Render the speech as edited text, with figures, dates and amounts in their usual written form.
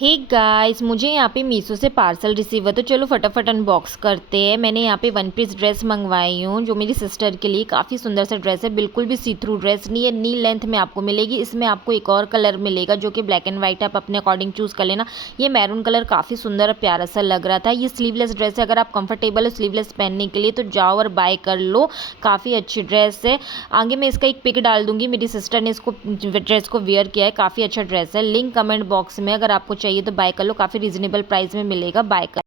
Hey guys, मुझे यहाँ पे मीशो से पार्सल रिसीव हुआ तो चलो फटाफट अनबॉक्स करते हैं। मैंने यहाँ पे वन पीस ड्रेस मंगवाई हूँ जो मेरी सिस्टर के लिए। काफ़ी सुंदर सा ड्रेस है, बिल्कुल भी सी थ्रू ड्रेस नहीं है, नी लेंथ में आपको मिलेगी। इसमें आपको एक और कलर मिलेगा जो कि ब्लैक एंड व्हाइट, आप अपने अकॉर्डिंग चूज़ कर लेना। ये मैरून कलर काफ़ी सुंदर और प्यारा सा लग रहा था। ये स्लीवलेस ड्रेस है, अगर आप कंफर्टेबल हो स्लीवलेस पहनने के लिए तो जाओ और बाय कर लो। काफ़ी अच्छी ड्रेस है। आगे मैं इसका एक पिक डाल दूंगी, मेरी सिस्टर ने इसको ड्रेस को वेयर किया है। काफ़ी अच्छा ड्रेस है। लिंक कमेंट बॉक्स में, अगर आपको चाहिए तो बाय कर लो, काफ़ी रीजनेबल प्राइस में मिलेगा। बाय कर